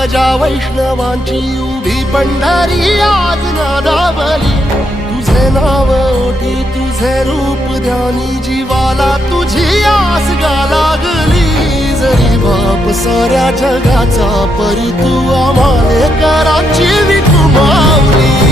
ध्वजा वैष्णवांची उभी पंढरी आज नादावली, तुझे नाव ओठी तुझे रूप ध्यानी, जीवाला तुझी आस गा लागली। जरी बाप साऱ्या जगाचा परी तू आम्हाले कराची विठू माऊली।